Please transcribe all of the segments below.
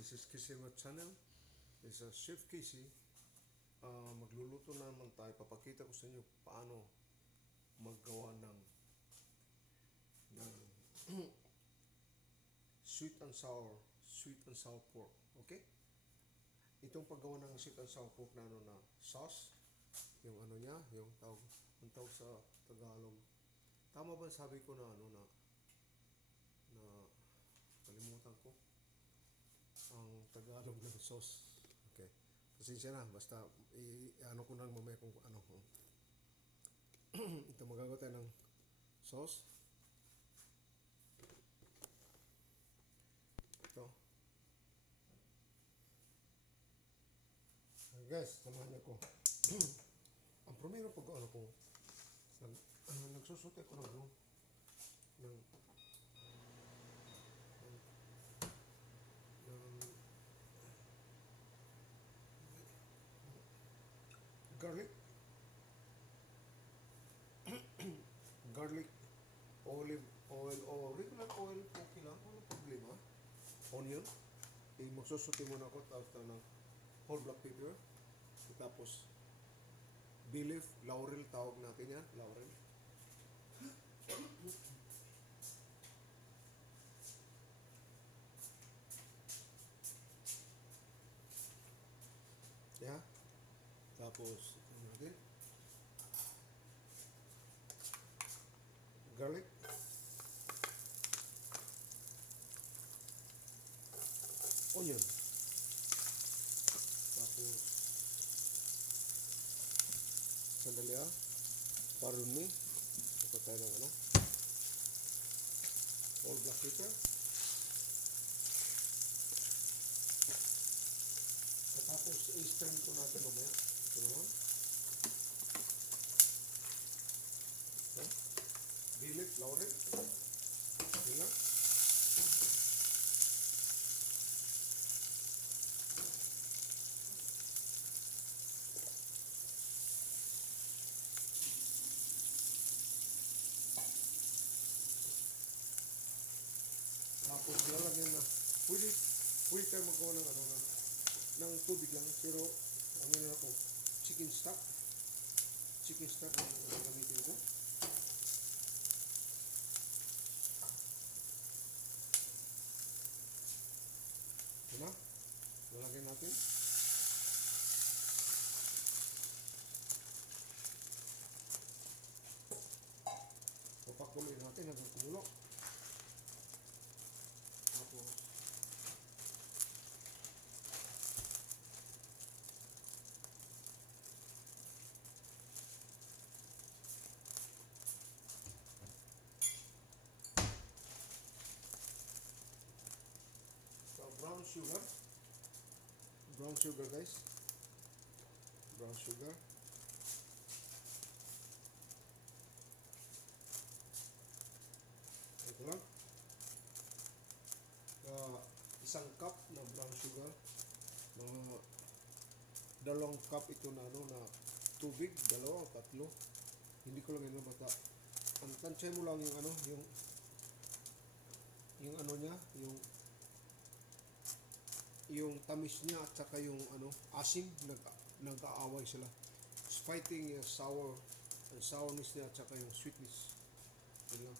This is Kisima Channel. This is Chef Casey. Magluluto naman tayo. Papakita ko sa inyo paano maggawa ng sweet and sour pork. Okay? Itong paggawa ng sweet and sour pork na sauce, yung yung tawag sa Tagalog. Tama ba sabi ko na kalimutan ko ang Tagalog ng sauce. Okay. Pasensya na, basta ano ko lang mamaya kung ano. Ito magagawa tayo ng sauce. Ito. Okay, guys, samahan niyo ko. Ang primero pag nagsusuti ko ng garlic, olive oil o regular oil, okay lang, walang problema. Onion, magsusuti muna ako, tapos ng whole black pepper, tapos bay leaf, laurel, tawag natin yan, laurel. Yeah. Tapos, natin garlic, onion, tapos sandali parumi, ito tayo ng whole black pepper, tapos i-strain ko natin mamaya. Ito naman bay leaf, laurel, sila. Tapos lalagyan na, pwede tayo magawa ng tubig lang, pero ang ako, chicken stock ang gagamitin ko. Ito na, lalagyan natin. Papakuloy natin hanggang kumulo. Tapos brown sugar guys, brown sugar. Ito lang, isang cup na brown sugar, mga 2 cup ito na tubig, 2 o 3, hindi ko lang bata. Ang tansya mo lang yung yung tamis niya at saka yung asim, nag-aaway sila. It's fighting yung sourness niya at saka yung sweetness. Yun lang.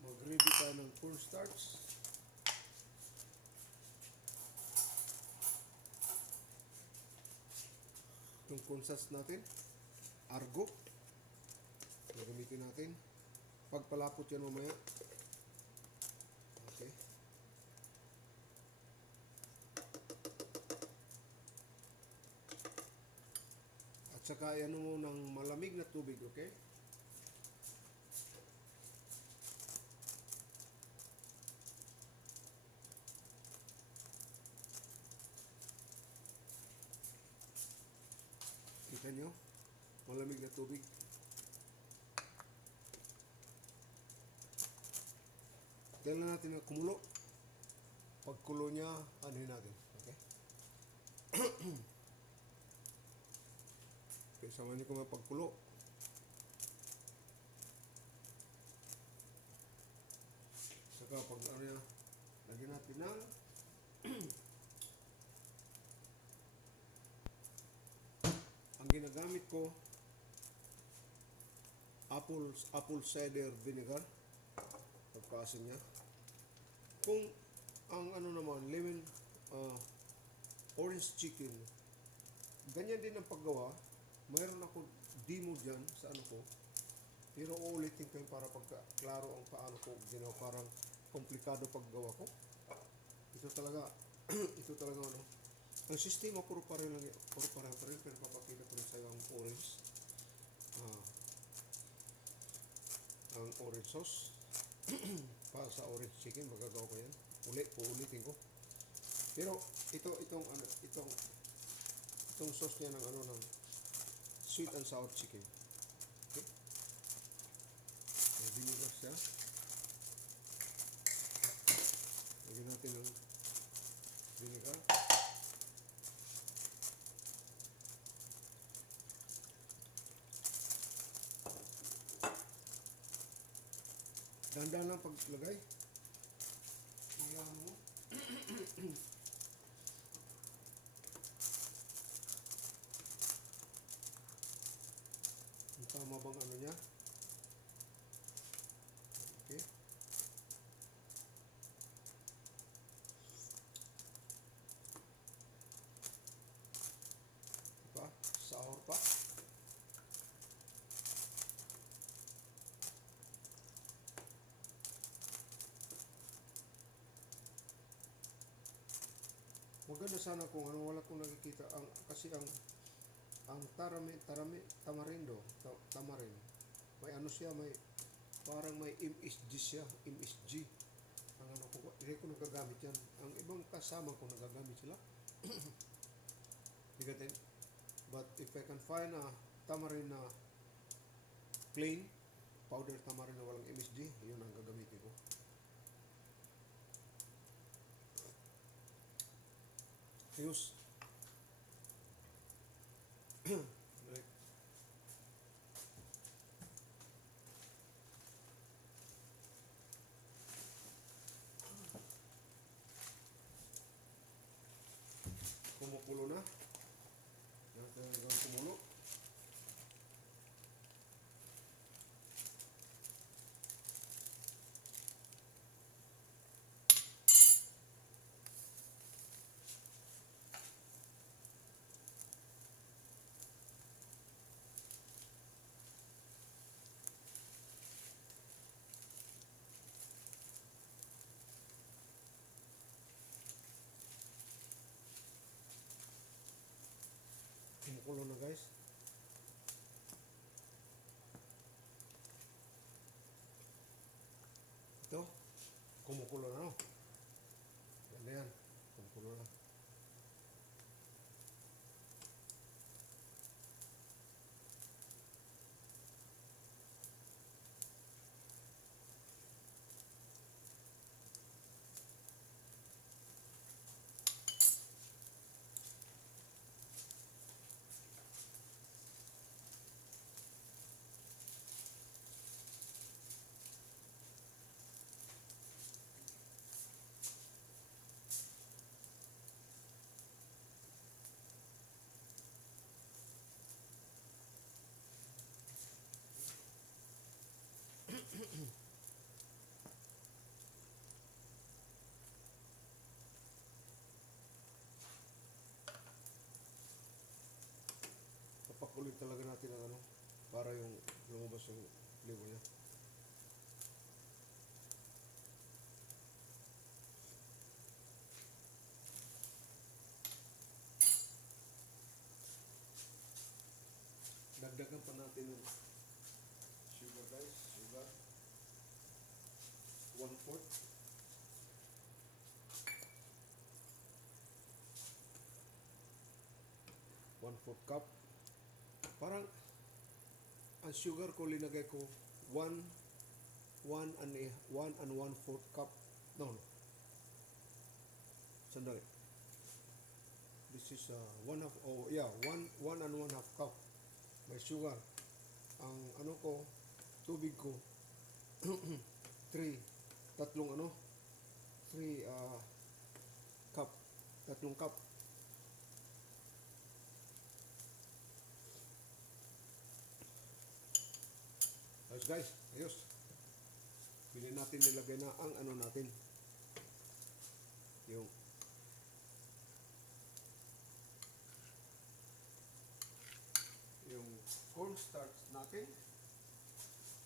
Mag-ready tayo ng cornstarch. Yung cornstarch natin, argo, gagamitin natin. Pagpalapot yan mamaya. Okay. At saka yan mo ng malamig na tubig, okay? Kita nyo? Malamig na tubig. Kailan natin na kumulo. Pagkulo niya, anuhin natin. Okay? Okay, samahan niyo ko pagkulo. Saka pag ano yan, lagyan natin ng ang ginagamit ko, apple cider vinegar. Pagkaasin niya. Kung ang ano naman, lemon, orange chicken, ganyan din ang paggawa. Mayroon ako demo dyan sa ano ko. Pero uulitin ko yun para pagka-klaro ang paano ko ginawa. Parang komplikado paggawa ko. Ito talaga, ito talaga ano. Ang sistema puro pareho lang, puro pareho pa rin. Pero papakita ko rin sa'yo ang orange. Ang orange sauce. Para sa orange chicken, magagawa ko yan. Uulitin ko. Pero itong sauce niya ng ano ng sweet and sour chicken. Okay? May vinegar siya. Lagyan natin ng vinegar. Dahan-dahan lang paglagay. Iyan mo. Ang tama bang ano niya? Okay. Diba? Sour pa. Maganda sana kung ano, wala kong nakikita kasi ang tamarindo, tamarin. May ano siya, may parang may MSG siya, MSG. Ang ano ko, hindi ko nagagamit yan. Ang ibang kasama ko nagagamit sila. Bigatin. But if I can find a tamarin na plain, powder tamarin na walang MSG, yun ang gagamitin ko. Ayos. Kumukulo na. Natin hanggang kumulo. Kumukulo na guys. Ito, kumukulo na no. Ganda yan. Kumukulo na. Papakulit talaga natin ang ano para yung lumabas yung flavor niya. Dagdagan pa natin yung sugar guys. Sugar 1/4. One-fourth cup. Parang ang sugar ko linagay ko 1 and 1/4 cup. No. Sandali. This is 1 and 1/2 cup. May sugar. Ang ano ko, tubig ko 3 tatlong ano, 3 cup, tatlong cup. Ayos guys, ayos. Pili natin nilagay na ang ano natin, yung cornstarch natin.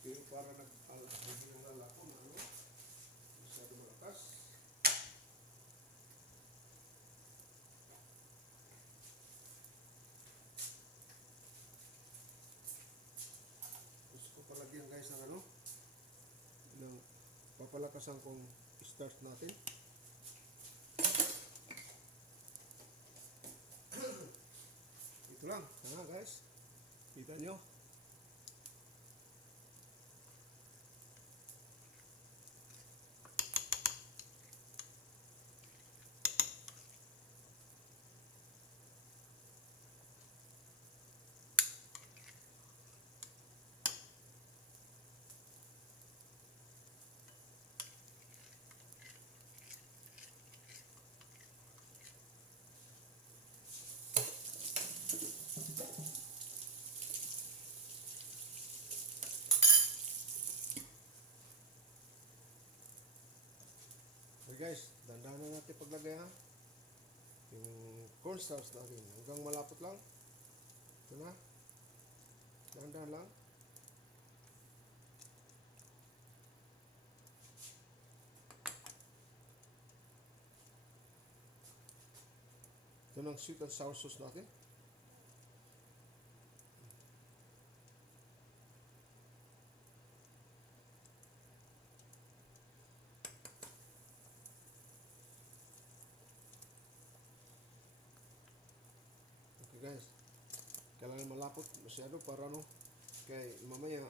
Pero para hindi nalala ko na ano, masyado malakas. Gusto ko palagyan guys ng ano, ng papalakasan kong starch natin. Ito lang, guys. Kita nyo? Okay guys, dandahan na natin paglagay ha. Yung cornstarch natin, hanggang malapot lang. Ito na. Dandahan lang. Ito ng sweet and sour sauce natin. Guys, kailangan malapot masyado para no, kaya mamaya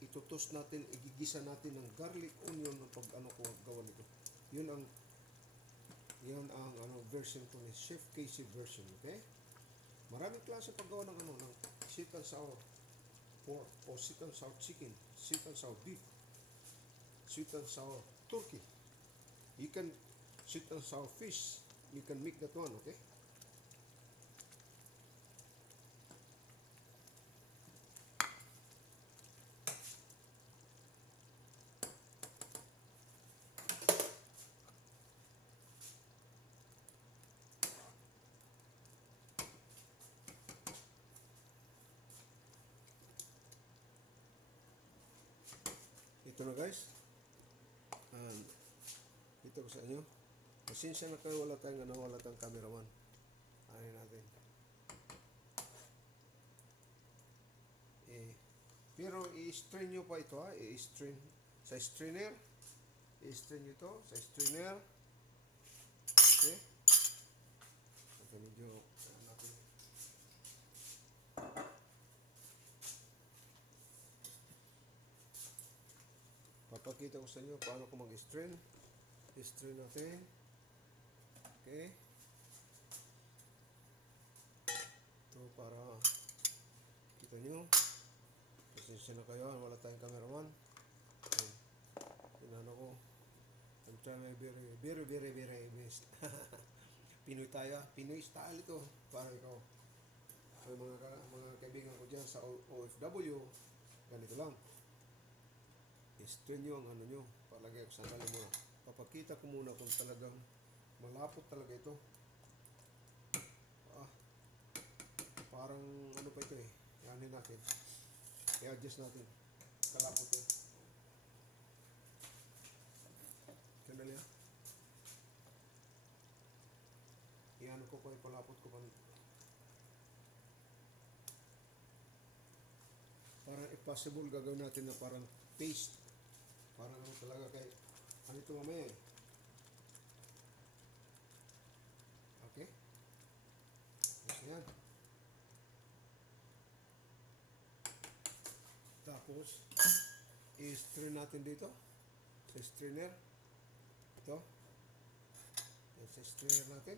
itutos natin, igigisa natin ng garlic onion ng pag ano ko gawa nito. Yan ang ano version ko ni Chef Casey version, okay? Maraming klase paggawa ng ano ng sweet and sour pork o sweet and sour chicken, sweet and sour beef, sweet and sour turkey. You can sweet and sour fish. You can make that one, okay? Ito na guys, and ito ko sa inyo. Pasensya na kayo, wala tayong cameraman. Ano natin. Pero i-strain nyo pa ito ha, i-strain sa strainer. I-strain nyo ito sa strainer. Okay. Okay, medyo natin. Papakita ko sa inyo paano ko mag-strain. I-strain natin. Okay. Ito para kita nyo. Pasensya na kayo, wala tayong cameraman. Inano ko. I'm trying my very best. Pinoy tayo. Pinoy style ito. Para ikaw. Ay, mga kaibigan ko dyan sa OFW, ganito lang. I-strain nyo ang ano nyo. Palagay ko sandali muna. Papakita ko muna kung talagang malapot talaga ito. Parang ano pa ito eh. Yanin natin. I-adjust natin. Kalapot eh. Sandali ha. Iyan ko pa, ipalapot ko pa nito. Parang if possible gagawin natin na parang paste. Parang ano talaga kay ano ito mamaya eh. Okay. Ayan. Tapos i-strain natin dito sa strainer. Ito. Yan sa strainer natin.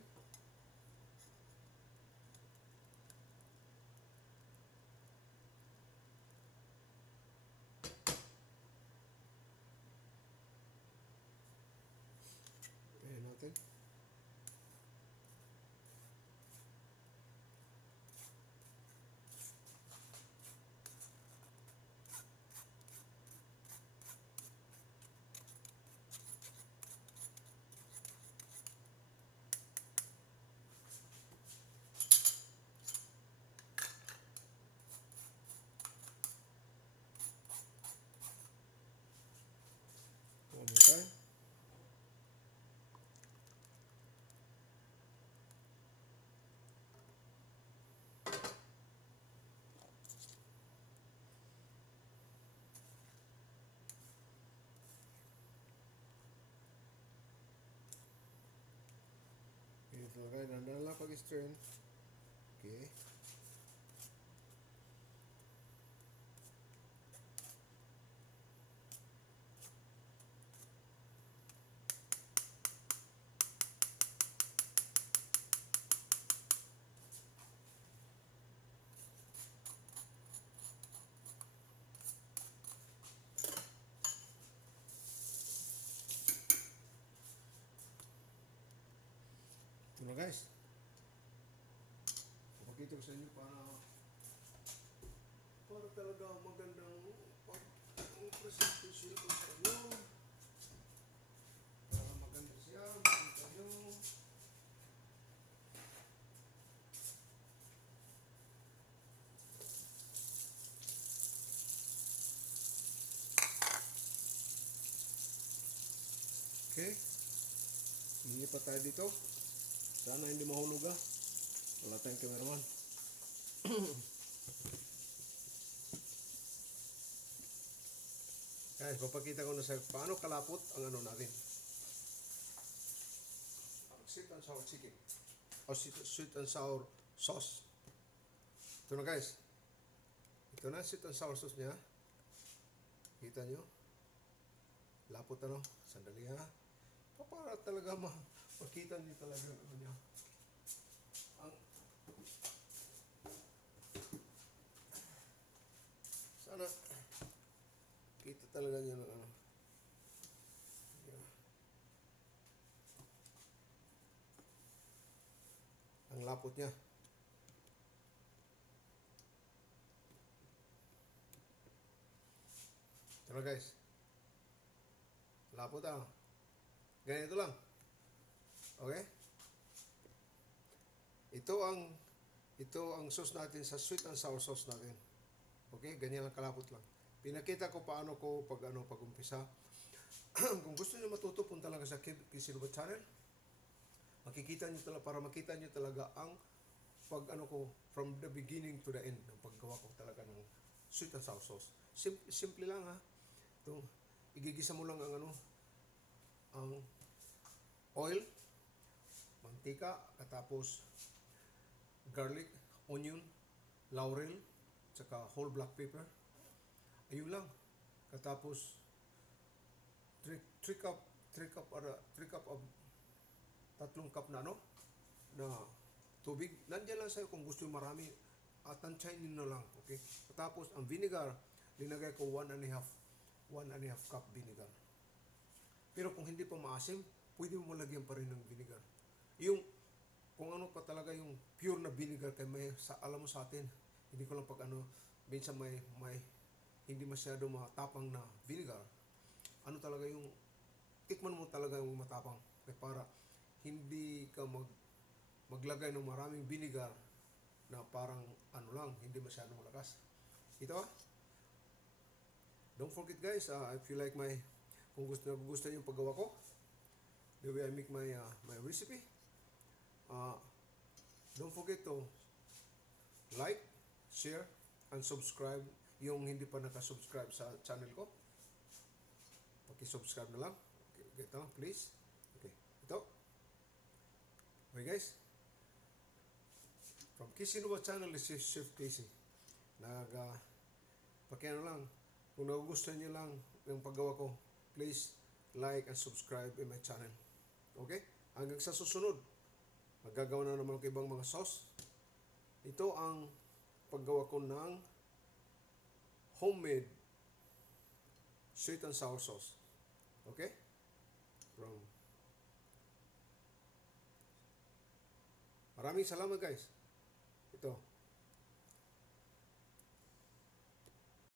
Okay, dandan lang pag-strain. Okay. Ito na guys. Pakita ko sa inyo para talaga magandang presentation ko sa inyo. Para maganda siya, makita nyo. Okay. Hindi pa tayo dito. Sana hindi mahulog ah. Wala tayong cameraman. Guys, papakita ko na sa paano kalapot ang ano natin. Ang sweet and sour chicken. O sweet and sour sauce. Ito na guys. Ito na sweet and sour sauce niya. Kita nyo? Lapot ano? Sandali ha. Para talaga makita nyo talaga ano niya. Ang sana kita talaga niya ng ano. Yeah. Ang lapot niya. Ito na guys. Lapot ah. Ganito lang. Okay? Ito ang sauce natin sa sweet and sour sauce natin. Okay? Ganyan lang kalapot lang. Pinakita ko paano ko pag-umpisa. Kung gusto niyo matuto, punta lang sa Kisinubat channel. Makikita niyo talaga, para makita niyo talaga ang ko from the beginning to the end ng paggawa ko talaga ng sweet and sour sauce. Simple lang ha. Ito, igigisa mo lang ang oil, mantika, katapos garlic, onion, laurel, tsaka whole black pepper. Ayun lang. Katapos 3 cup of 3 cup na na tubig. Nandiyan lang sa'yo kung gusto marami at tansyahin nyo lang. Okay? Katapos ang vinegar, linagay ko 1 and a half cup vinegar. Pero kung hindi pa maasim, pwede mo lagyan pa rin ng vinegar. Yung kung ano pa talaga yung pure na vinegar kay alam mo sa atin, hindi ko lang minsan may hindi masyado matapang na vinegar. Ano talaga yung tikman mo talaga yung matapang. Kaya para hindi ka maglagay ng maraming vinegar na parang hindi masyado malakas. Ito don't forget guys, if you like kung gusto niyo yung paggawa ko, the way I make my recipe, don't forget to like, share, and subscribe. Yung hindi pa nakasubscribe sa channel ko, paki-subscribe na lang. Okay, ito, please. Okay, ito. Okay guys, from Kisinubat channel, this is Chef Casey. Lang, kung nagugustuhan niyo lang yung paggawa ko, please like and subscribe in my channel. Okay? Hanggang sa susunod, magagawa na naman ko ibang mga sauce. Ito ang paggawa ko ng homemade sweet and sour sauce. Okay? Maraming salamat guys. Ito.